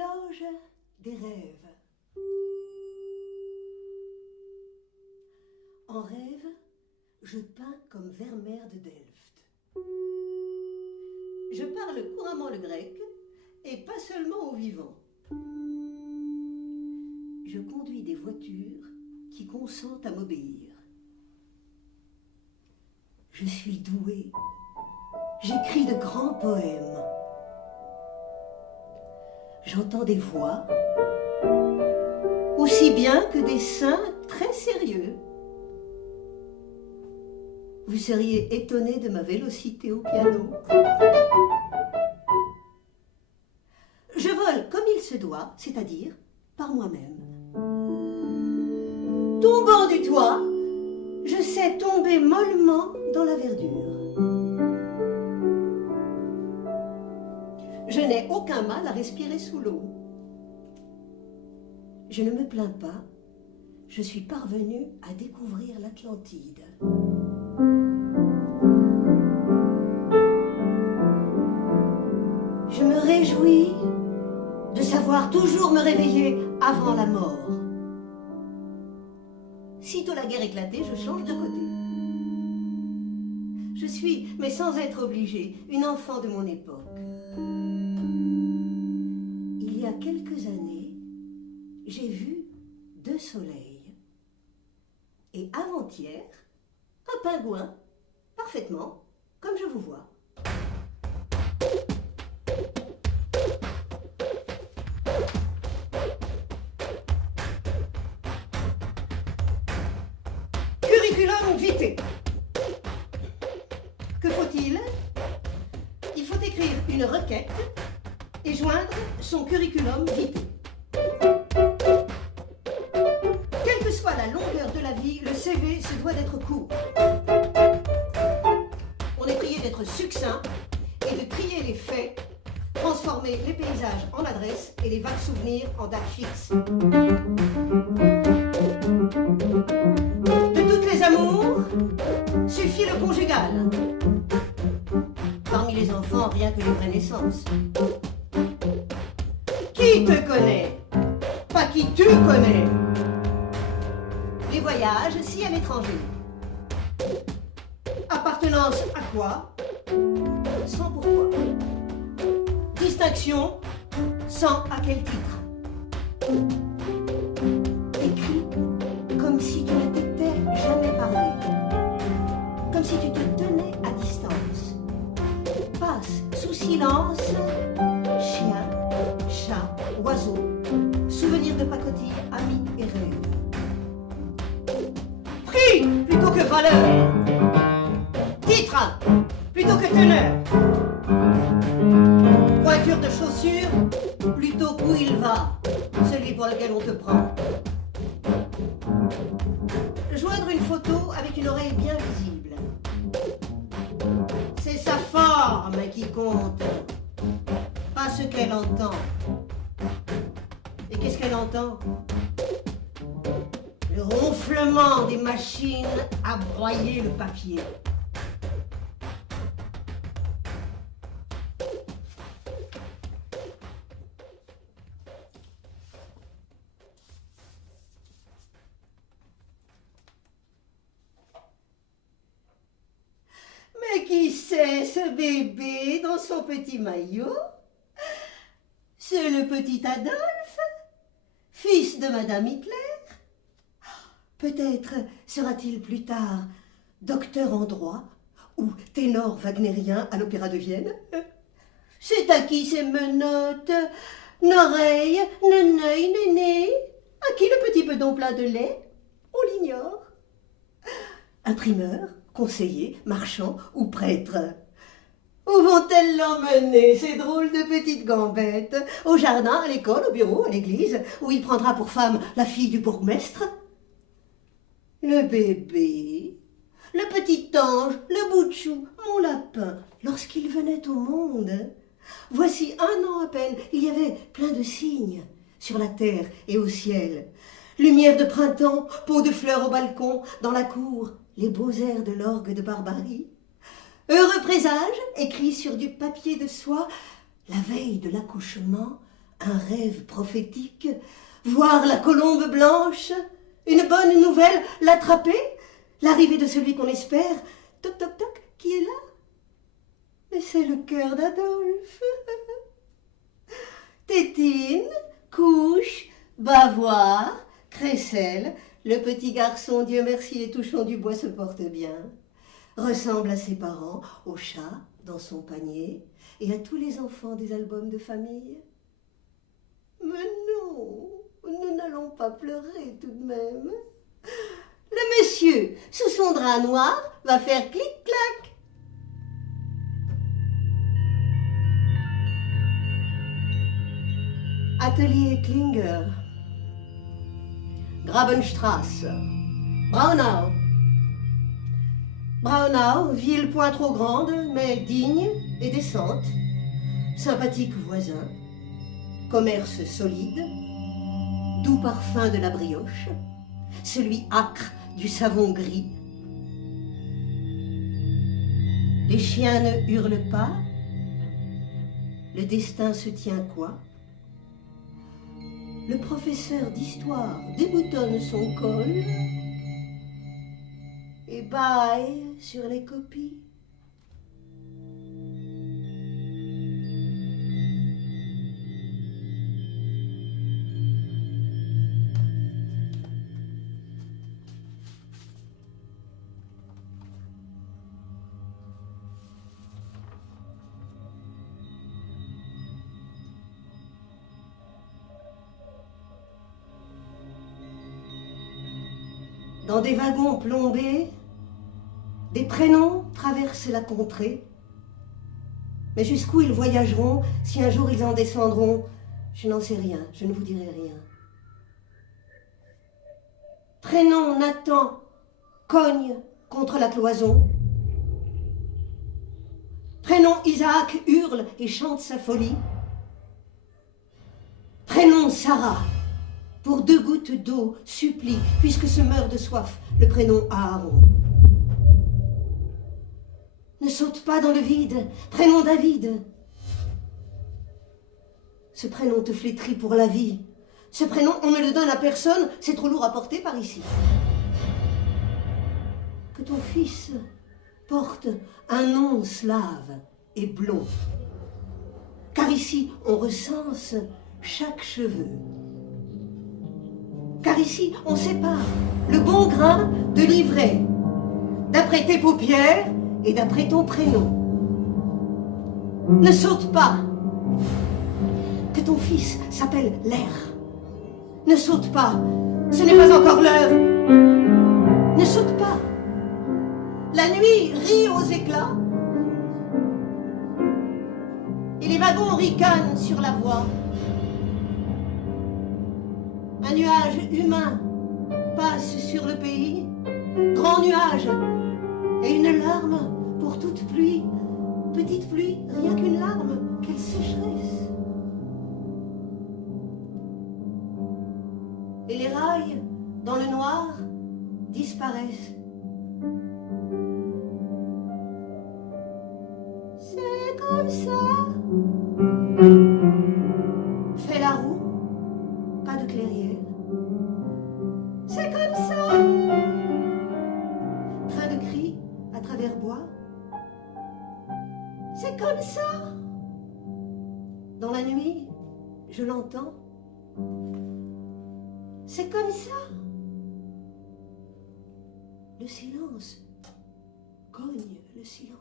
L'éloge des rêves. En rêve, je peins comme Vermeer de Delft. Je parle couramment le grec et pas seulement aux vivants. Je conduis des voitures qui consentent à m'obéir. Je suis douée. J'écris de grands poèmes. J'entends des voix, aussi bien que des saints très sérieux. Vous seriez étonné de ma vélocité au piano. Je vole comme il se doit, c'est-à-dire par moi-même. Tombant du toit, je sais tomber mollement dans la verdure. Je n'ai aucun mal à respirer sous l'eau. Je ne me plains pas, je suis parvenue à découvrir l'Atlantide. Je me réjouis de savoir toujours me réveiller avant la mort. Sitôt la guerre éclatée, je change de côté. Je suis, mais sans être obligée, une enfant de mon époque. Il y a quelques années, j'ai vu 2 soleils. Et avant-hier, un pingouin, parfaitement, comme je vous vois. Curriculum vitae. Que faut-il? Il faut écrire une requête et joindre son curriculum vitae. Quelle que soit la longueur de la vie, le CV se doit d'être court. On est prié d'être succinct et de trier les faits, transformer les paysages en adresses et les vagues souvenirs en dates fixes. De toutes les amours, suffit le conjugal. Parmi les enfants, rien que les vraies naissances. Qui te connaît? Pas qui tu connais. Les voyages, si à l'étranger. Appartenance à quoi? Sans pourquoi. Distinction, sans à quel titre. Écrit comme si tu ne t'étais jamais parlé. Comme si tu te tenais à distance. Passe sous silence, chien, chat, oiseau, souvenirs de pacotille, amis et rêves. Prix plutôt que valeur. Titre plutôt que teneur. Pointure de chaussure plutôt qu'où il va, celui pour lequel on te prend. Joindre une photo avec une oreille bien visible. C'est sa forme qui compte, pas ce qu'elle entend. Et qu'est-ce qu'elle entend? Le ronflement des machines à broyer le papier. Mais qui c'est ce bébé dans son petit maillot? C'est le petit Adolphe, fils de Madame Hitler. Peut-être sera-t-il plus tard docteur en droit ou ténor wagnérien à l'Opéra de Vienne. C'est à qui ces menottes? N'oreille, neneuil, néné? À qui le petit bedon plein de lait? On l'ignore. Imprimeur, conseiller, marchand ou prêtre? Où vont-elles l'emmener, ces drôles de petites gambettes? Au jardin, à l'école, au bureau, à l'église, où il prendra pour femme la fille du bourgmestre? Le bébé, le petit ange, le bout de chou, mon lapin, lorsqu'il venait au monde. Voici 1 an à peine, il y avait plein de signes sur la terre et au ciel. Lumière de printemps, pots de fleurs au balcon, dans la cour, les beaux airs de l'orgue de Barbarie. Heureux présage, écrit sur du papier de soie, la veille de l'accouchement, Un rêve prophétique, voir la colombe blanche, une bonne nouvelle, l'attraper, l'arrivée de celui qu'on espère. Toc, toc, toc, qui est là? Mais c'est le cœur d'Adolphe. Tétine, couche, bavoir, crécelle, le petit garçon, Dieu merci et touchons du bois, se porte bien, ressemble à ses parents, au chat dans son panier et à tous les enfants des albums de famille. Mais non, nous n'allons pas pleurer tout de même. Le monsieur, sous son drap noir, va faire clic-clac. Atelier Klinger, Grabenstrasse, Braunau. Braunau, ville point trop grande, mais digne et décente. Sympathique voisin, commerce solide, doux parfum de la brioche, celui âcre du savon gris. Les chiens ne hurlent pas, le destin se tient quoi? Le professeur d'histoire déboutonne son col et bâille sur les copies. Dans des wagons plombés, des prénoms traversent la contrée. Mais jusqu'où ils voyageront, si un jour ils en descendront, je n'en sais rien, je ne vous dirai rien. Prénom Nathan cogne contre la cloison. Prénom Isaac hurle et chante sa folie. Prénom Sarah, pour 2 gouttes d'eau, supplie, puisque se meurt de soif, le prénom Aaron. Ne saute pas dans le vide, prénom David. Ce prénom te flétrit pour la vie. Ce prénom, on ne le donne à personne, c'est trop lourd à porter par ici. Que ton fils porte un nom slave et blond. Car ici, on recense chaque cheveu. Car ici, on sépare le bon grain de l'ivraie, d'après tes paupières et d'après ton prénom. Ne saute pas. Que ton fils s'appelle l'air. Ne saute pas. Ce n'est pas encore l'heure. Ne saute pas. La nuit rit aux éclats. Et les wagons ricanent sur la voie. Un nuage humain passe sur le pays, grand nuage, et une larme pour toute pluie, petite pluie, rien qu'une larme, quelle sécheresse. Et les rails, dans le noir, disparaissent. C'est comme ça. Fait la roue. Pas de clairière. C'est comme ça. Train de cris à travers bois. C'est comme ça. Dans la nuit, je l'entends. C'est comme ça. Le silence cogne le silence.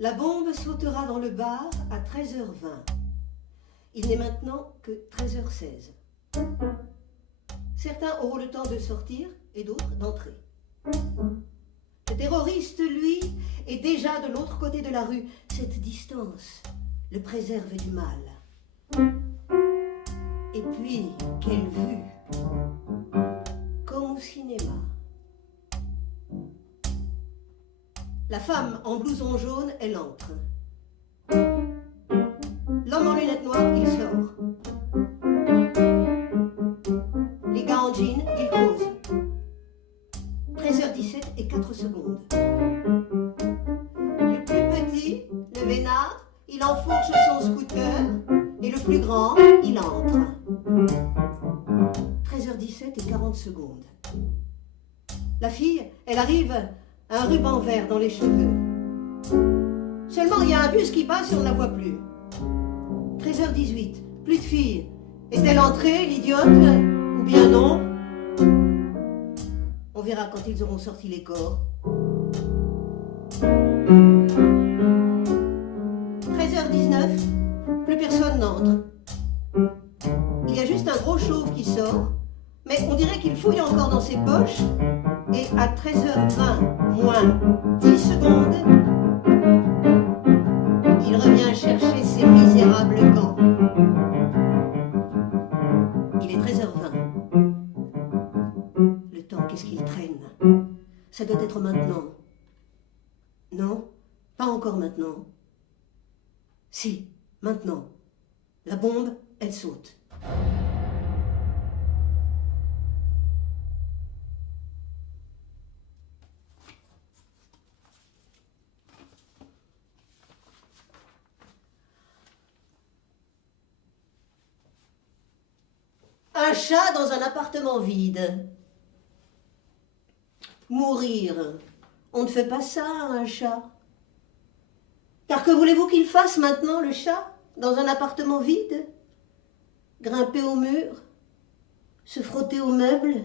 La bombe sautera dans le bar à 13h20. Il n'est maintenant que 13h16. Certains auront le temps de sortir et d'autres d'entrer. Le terroriste, lui, est déjà de l'autre côté de la rue. Cette distance le préserve du mal. Et puis, quelle vue! Comme au cinéma. La femme en blouson jaune, elle entre. L'homme en lunettes noires, il sort. Les gars en jean, ils causent. 13h17 et 4 secondes. Le plus petit, le vénard, il enfourche son scooter. Et le plus grand, il entre. 13h17 et 40 secondes. La fille, elle arrive, un ruban vert dans les cheveux. Seulement, il y a un bus qui passe et on ne la voit plus. 13h18, plus de filles. Est-elle entrée, l'idiote? Ou bien non? On verra quand ils auront sorti les corps. 13h19, plus personne n'entre. Il y a juste un gros chauve qui sort, mais on dirait qu'il fouille encore dans ses poches. Et à 13h20 moins 10 secondes, il revient chercher ses misérables gants. Il est 13h20. Le temps, qu'est-ce qu'il traîne? Ça doit être maintenant. Non, pas encore maintenant. Si, maintenant. La bombe, elle saute. Un chat dans un appartement vide. Mourir. On ne fait pas ça à un chat. Car que voulez-vous qu'il fasse maintenant, le chat, dans un appartement vide? Grimper au mur? Se frotter aux meubles?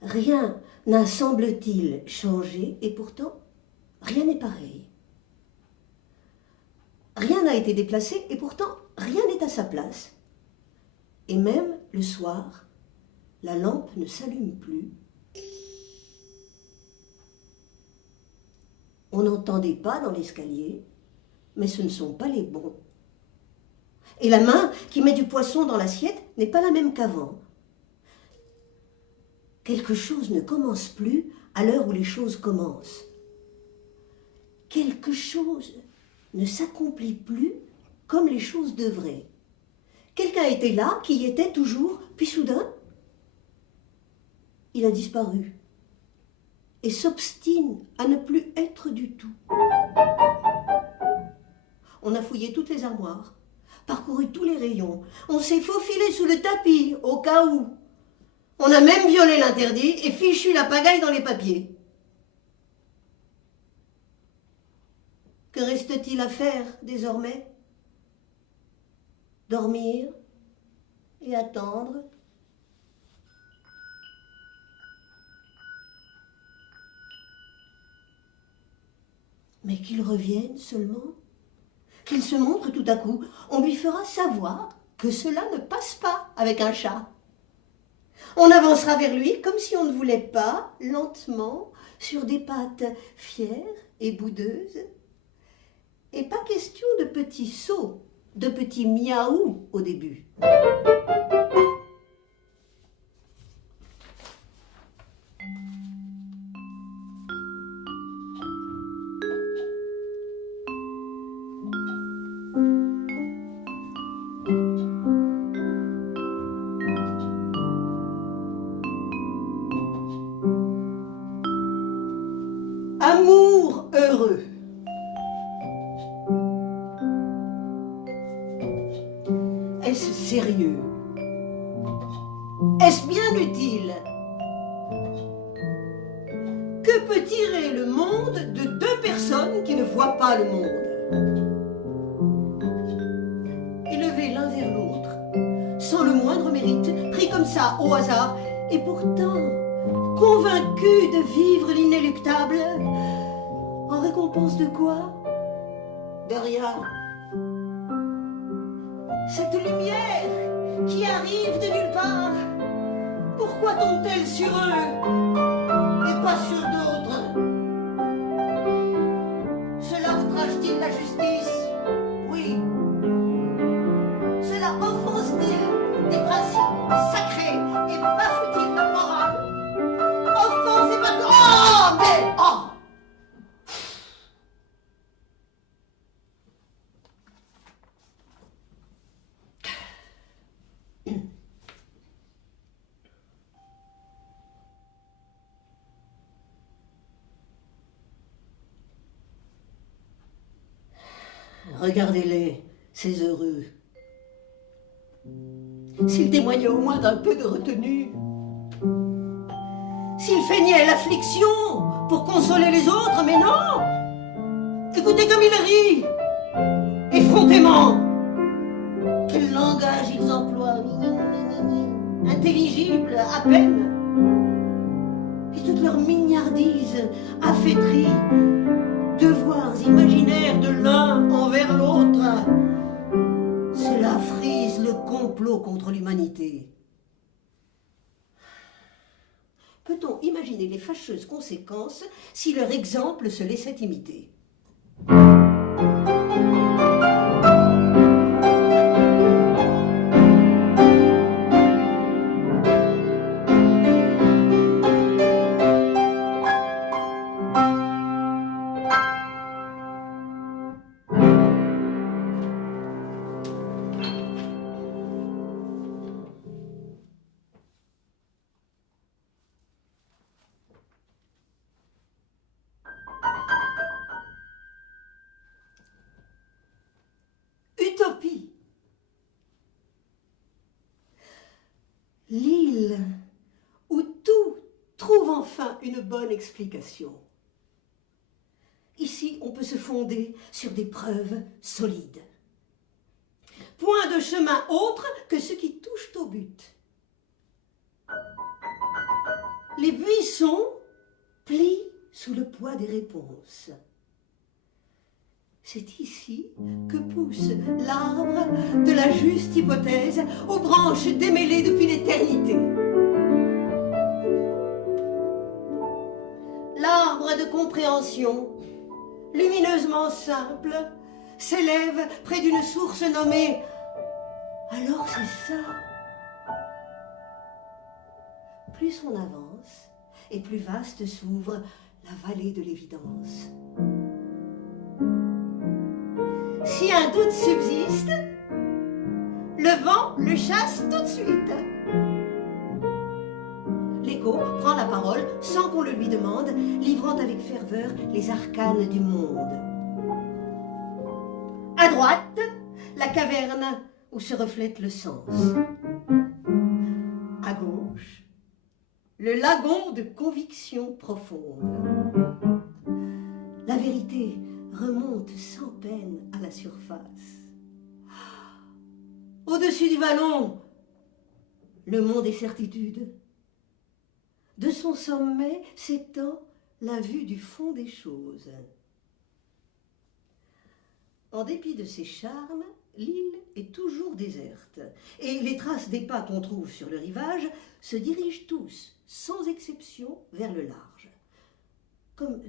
Rien n'a, semble-t-il, changé, et pourtant, rien n'est pareil. Rien n'a été déplacé, et pourtant, rien n'est à sa place. Et même le soir, la lampe ne s'allume plus. On n'entend des pas dans l'escalier, mais ce ne sont pas les bons. Et la main qui met du poisson dans l'assiette n'est pas la même qu'avant. Quelque chose ne commence plus à l'heure où les choses commencent. Quelque chose ne s'accomplit plus comme les choses devraient. Quelqu'un était là, qui y était toujours, puis soudain, il a disparu et s'obstine à ne plus être du tout. On a fouillé toutes les armoires, parcouru tous les rayons, on s'est faufilé sous le tapis, au cas où. On a même violé l'interdit et fichu la pagaille dans les papiers. Que reste-t-il à faire désormais? Dormir et attendre. Mais qu'il revienne seulement, qu'il se montre tout à coup, on lui fera savoir que cela ne passe pas avec un chat. On avancera vers lui comme si on ne voulait pas, lentement, sur des pattes fières et boudeuses. Et pas question de petits sauts, de petits miaou au début. Amour heureux. Est-ce sérieux? Est-ce bien utile? Que peut tirer le monde de deux personnes qui ne voient pas le monde? Élevés l'un vers l'autre, sans le moindre mérite, pris comme ça au hasard, et pourtant convaincus de vivre l'inéluctable, en récompense de quoi? De rien. Cette lumière qui arrive de nulle part, pourquoi tombe-t-elle sur eux et pas sur d'autres? Cela outrage-t-il la justice? Oui. Cela offense-t-il des principes sacrés et bafoue-t-il la morale? Offense et pas... Oh, mais... Oh! Regardez-les, ces heureux. S'ils témoignaient au moins d'un peu de retenue, s'ils feignaient l'affliction pour consoler les autres, mais non! Écoutez comme ils rient, effrontément. Quel langage ils emploient, intelligible à peine. Et toute leur mignardise affaîtrie, devoirs imaginaires de l'un envers l'autre. Cela frise le complot contre l'humanité. Peut-on imaginer les fâcheuses conséquences si leur exemple se laissait imiter? Utopie. L'île où tout trouve enfin une bonne explication. Ici, on peut se fonder sur des preuves solides. Point de chemin autre que ceux qui touchent au but. Les buissons plient sous le poids des réponses. C'est ici que pousse l'arbre de la juste hypothèse aux branches démêlées depuis l'éternité. L'arbre de compréhension, lumineusement simple, s'élève près d'une source nommée « Alors c'est ça ». Plus on avance, et plus vaste s'ouvre la vallée de l'évidence. Si un doute subsiste, le vent le chasse tout de suite. L'écho prend la parole sans qu'on le lui demande, livrant avec ferveur les arcanes du monde. À droite, la caverne où se reflète le sens. À gauche, le lagon de conviction profonde. La vérité remonte sans peine à la surface. Au-dessus du vallon, le monde est certitude. De son sommet s'étend la vue du fond des choses. En dépit de ses charmes, l'île est toujours déserte, et les traces des pas qu'on trouve sur le rivage se dirigent tous, sans exception, vers le large. Comme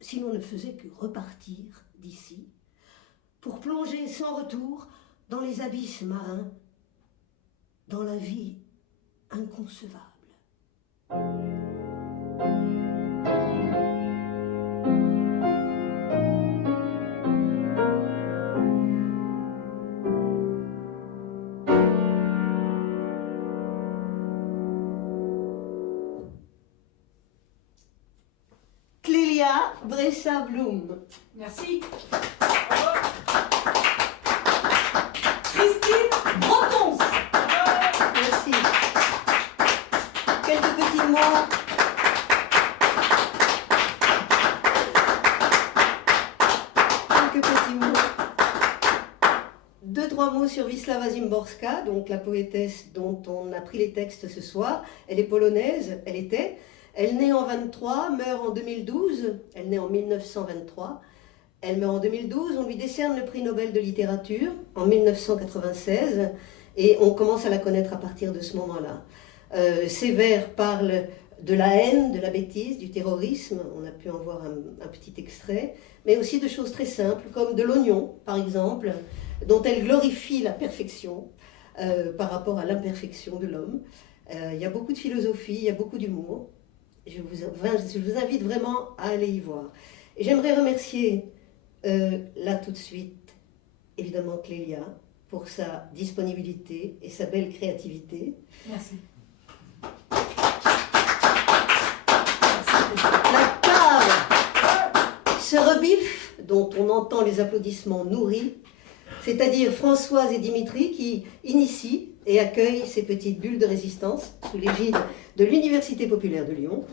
si l'on ne faisait que repartir d'ici, pour plonger sans retour dans les abysses marins, dans la vie inconcevable. Clélia Bressa-Blum. Merci. Christine Brotons. Merci. Quelques petits mots. Quelques petits mots. Deux, trois mots sur Wisława Szymborska, donc la poétesse dont on a pris les textes ce soir. Elle est polonaise, elle était. Elle naît en 23, meurt en 2012. Elle naît en 1923. Elle meurt en 2012. On lui décerne le prix Nobel de littérature en 1996. Et on commence à la connaître à partir de ce moment-là. Ses vers parlent de la haine, de la bêtise, du terrorisme. On a pu en voir un petit extrait. Mais aussi de choses très simples, comme de l'oignon, par exemple, dont elle glorifie la perfection par rapport à l'imperfection de l'homme. Il y a beaucoup de philosophie, il y a beaucoup d'humour. Je vous invite vraiment à aller y voir. Et j'aimerais remercier, là tout de suite, évidemment Clélia, pour sa disponibilité et sa belle créativité. Merci. La cave se rebiffe dont on entend les applaudissements nourris, c'est-à-dire Françoise et Dimitri qui initient et accueillent ces petites bulles de résistance sous l'égide de l'Université populaire de Lyon,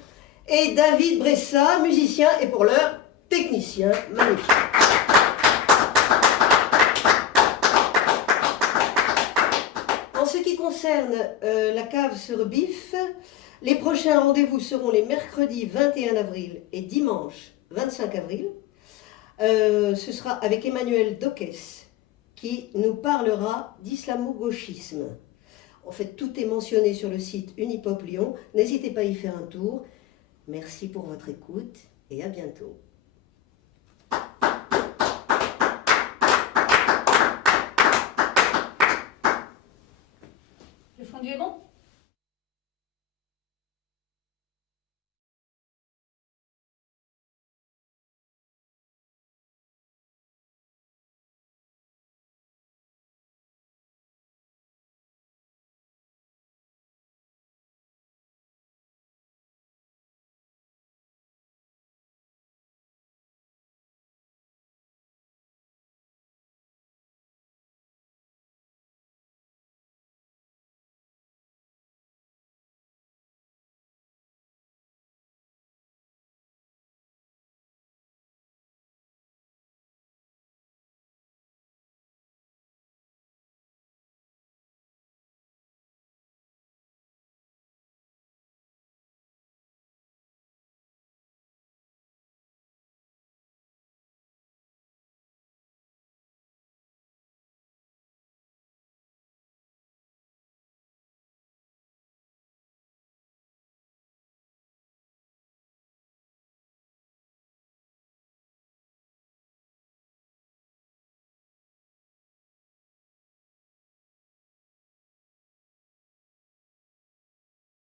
et David Bressa, musicien et pour l'heure technicien magnifique. En ce qui concerne la cave sur Bif, les prochains rendez-vous seront les mercredis 21 avril et dimanche 25 avril. Ce sera avec Emmanuel Doques qui nous parlera d'islamo-gauchisme. En fait, tout est mentionné sur le site Unipop Lyon. N'hésitez pas à y faire un tour. Merci pour votre écoute et à bientôt.